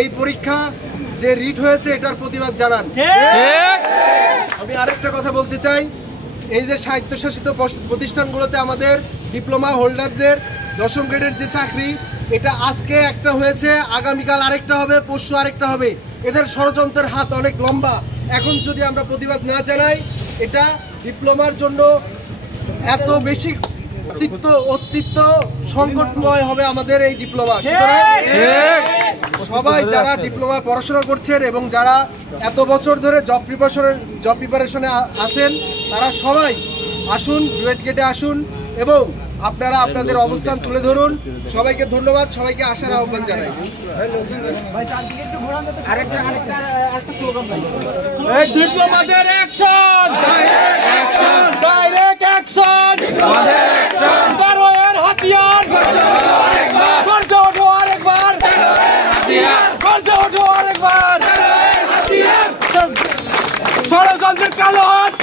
এই পরীক্ষা যে রিট হয়েছে এটার প্রতিবাদ জানান। আমি আরেকটা কথা বলতে চাই, এই যে স্বায়ত্তশাসিত প্রতিষ্ঠানগুলোতে আমাদের ডিপ্লোমা হোল্ডারদের 10ম গ্রেডের যে চাকরি, এটা আজকে একটা হয়েছে, আগামীকাল আরেকটা হবে, পরশু আরেকটা হবে। এদের ষড়যন্ত্রের হাত অনেক লম্বা। এখন যদি আমরা প্রতিবাদ না জানাই, এটা ডিপ্লোমার জন্য এত বেশি অস্তিত্ব সংকটময় হবে আমাদের এই ডিপ্লোমা। সবাই যারা ডিপ্লোমা পড়াশোনা করছেন এবং যারা এত বছর ধরে জব প্রিপারেশনে আছেন, তারা সবাই আসুন, ডুয়েট গেটে আসুন এবং আপনারা আপনাদের অবস্থান তুলে ধরুন। সবাইকে ধন্যবাদ, সবাইকে আসার আহ্বান জানাই। ডিপ্লোমাদের অ্যাকশন, ডাইরেক্ট অ্যাকশন, হাতিয়ার গর্জে ওঠো আরেকবার, গর্জে ওঠো আরেকবার। ষড়যন্ত্রের কালো হাত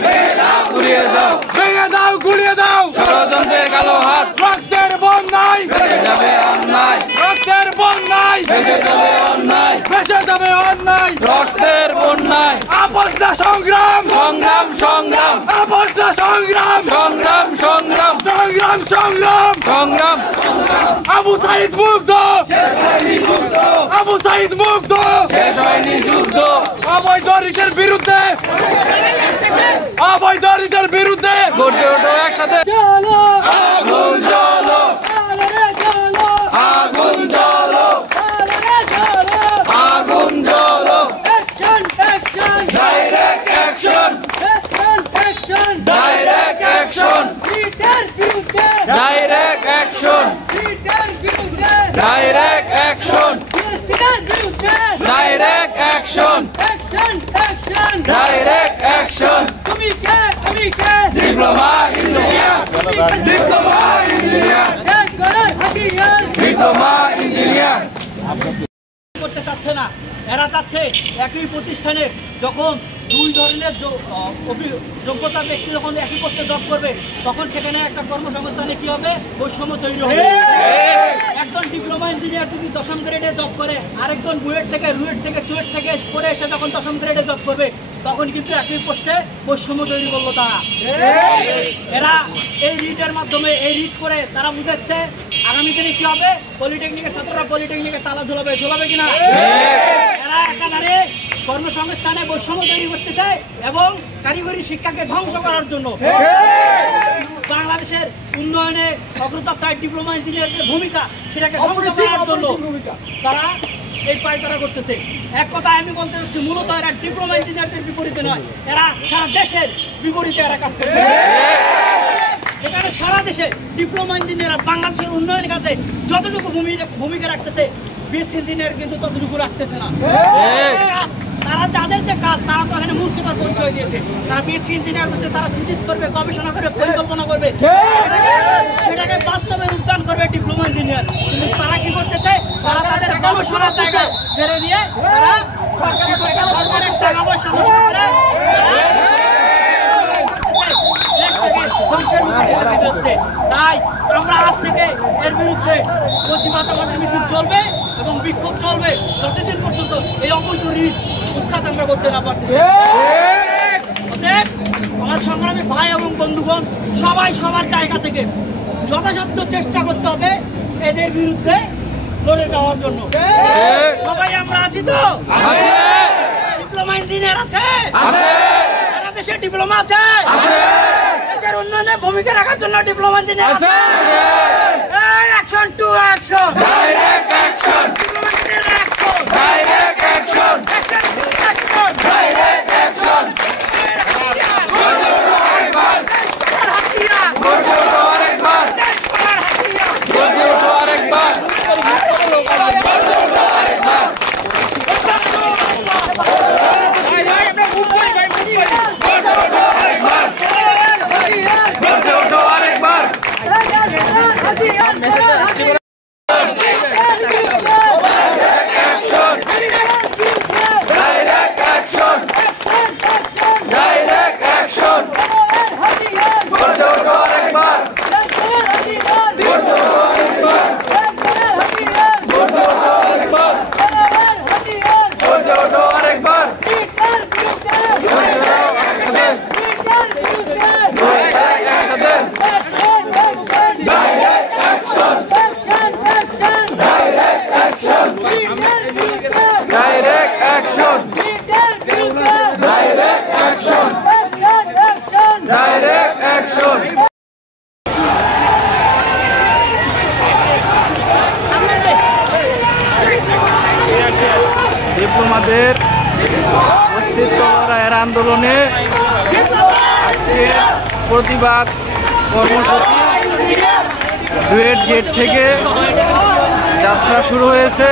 ঘুরিয়ে দাও, ভেঙে দাও, ঘুরিয়ে দাও ষড়যন্ত্রের কালো হাত। রক্তের বন্যায় ভেসে যাবে অন্যায়, রক্তের বন্যায় ভেসে যাবে অন্যায়, ভেসে যাবে অন্যায় রক্তের বন্যায়। আপোষ না সংগ্রাম, সংগ্রাম সংগ্রাম, আপোষ না সংগ্রাম, সংগ্রাম সংগ্রাম, সংগ্রাম সংগ্রাম, সংগ্রাম। আবু সাইদ মুগ্ধ, আবু সাইদ মুগ্ধ, শেষ হয়নি যুদ্ধ। অবৈধ রিটের বিরুদ্ধে, অবৈধ রিটের বিরুদ্ধে গর্জে ওঠো একসাথে। আগুন জ্বালো, আগুন জ্বালো, আগুন জ্বালো। Direct action, direct action, direct action, direct action, direct action, direct action. তুমি কে, আমি কে? Diploma engineer, diploma engineer, diploma engineer. করতে চাচ্ছে না, এরা চাচ্ছে একই প্রতিষ্ঠানে যখন দুই ধরনের যোগ্যতা ব্যক্তি যখন একই পোস্টে জব করবে, তখন সেখানে একটা কর্মসংস্থানে কি হবে, বৈষম্য তৈরি হবে। একজন ডিপ্লোমা ইঞ্জিনিয়ার যদি 10ম গ্রেডে জব করে, আরেকজন বুয়েট থেকে, রুয়েট থেকে, চুয়েট থেকে পড়ে এসে যখন 10ম গ্রেডে জব করবে, তখন কিন্তু একই পোস্টে বৈষম্য তৈরি করলো তারা। এরা এই রিটের মাধ্যমে, এই রিট করে তারা বুঝাচ্ছে আগামী দিনে কি হবে, পলিটেকনিকের ছাত্ররা পলিটেকনিকে তালা ঝোলাবে, ঝোলাবে কিনা। এরা একাধারে কর্মসংস্থানে বৈষম্য তৈরি করতেছে এবং কারিগরি শিক্ষাকে ধ্বংস করার জন্য বাংলাদেশের উন্নয়নে অগ্রযাত্রায় ডিপ্লোমা ইঞ্জিনিয়ারদের ভূমিকা, সেটাকে ধ্বংস করার জন্য তারা এই পায়তারা করতেছে। এক কথা আমি বলতে চাচ্ছি, মূলত এরা ডিপ্লোমা ইঞ্জিনিয়ারদের বিপরীতে নয়, এরা সারা দেশের বিপরীতে এরা কাজ করছে। এখানে সারা দেশে ডিপ্লোমা ইঞ্জিনিয়ার বাংলাদেশের উন্নয়নের কাজে যতটুকু ভূমিকা রাখতেছে, বিএসসি ইঞ্জিনিয়ার কিন্তু ততটুকু রাখতেছে না। তারা যাদের যে কাজ, তারা তো এখানে মূর্খতার পরিচয় দিয়েছে। তারা বিএসসি ইঞ্জিনিয়ার হচ্ছে, তারা থিসিস করবে, গবেষণা করবে, পরিকল্পনা করবে, সেটাকে বাস্তবে রূপদান করবে ডিপ্লোমা ইঞ্জিনিয়ার। কিন্তু তারা কি করতে চায়, তারা তাদের গবেষণার জায়গা ছেড়ে দিয়ে তারা সরকারের টাকা পয়সা নষ্ট করে ধ্বংসের মুখে দিতে হচ্ছে। তাই আমরা আজ থেকে এর বিরুদ্ধে প্রতিবাদ আমাদের মিছিল চলবে এবং বিক্ষোভ চলবে যতদিন পর্যন্ত এই অবৈধ রিট উৎখাত আমরা করতে না পারতেছি। আমার সংগ্রামী ভাই এবং বন্ধুগণ, সবাই সবার জায়গা থেকে যথাসাধ্য চেষ্টা করতে হবে এদের বিরুদ্ধে লড়ে যাওয়ার জন্য। সবাই আমরা আছি তো? ডিপ্লোমা ইঞ্জিনিয়ার আছে, সারা দেশে ডিপ্লোমা আছে, দেশের উন্নয়নে ভূমিকা রাখার জন্য ডিপ্লোমা ইঞ্জিনিয়ার আছে। Action to action, direct action, diploma engineer action, direct action, action to action, direct action. ডিপ্লোমাদের অস্তিত্ব লড়াইয়ের আন্দোলনে আজকে প্রতিবাদ কর্মসূচি ডুয়েট গেট থেকে যাত্রা শুরু হয়েছে।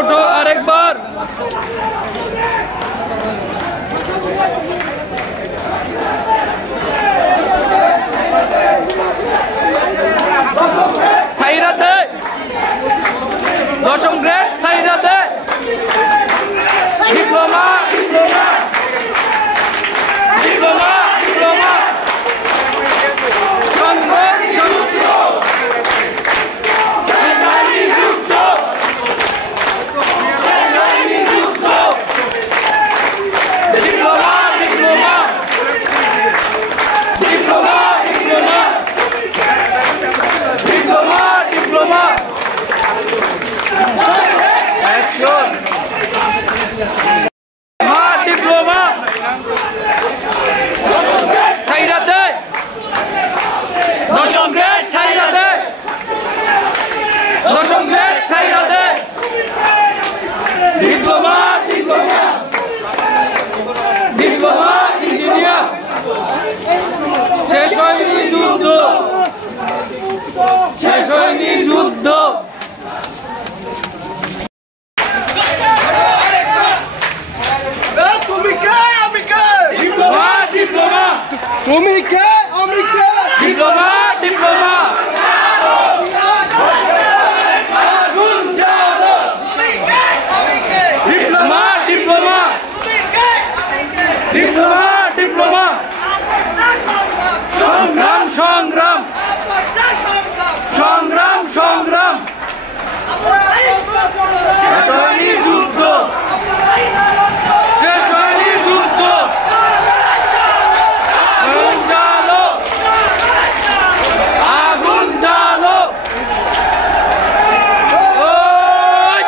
ওঠো আরেকবার। সাইরা দে, দশম গ্রেড সাইরা দে। ডিপ্লোমা ডিপ্লোমা ডিপ্লোমা ডিপ্লোমা সংগ্রাম যুদ্ধ যুদ্ধ diploma diploma diploma diploma diploma diploma action diploma ছাইরা দে, দশম গ্রেড ছাইরা দে, দশম গ্রেড ছাইরা দে। ডিপ্লোমা ডিপ্লোমা ডিপ্লোমা ইঞ্জিনিয়ার শেষ হয়নি যুদ্ধ, শেষ হয়নি যুদ্ধ। তুমি কে আমি কে? ডিপ্লোমা ডিপ্লোমা তুমি কে আমি কে? Diploma diploma diploma diploma diploma diploma সংগ্রাম সংগ্রাম সংগ্রাম সংগ্রাম শেষ হয়নি যুদ্ধ, শেষ হয়নি যুদ্ধ। আগুন জ্বালো, আগুন জ্বালো। ওই!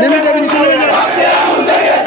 নেমে যাবেন নেমে যাবেন।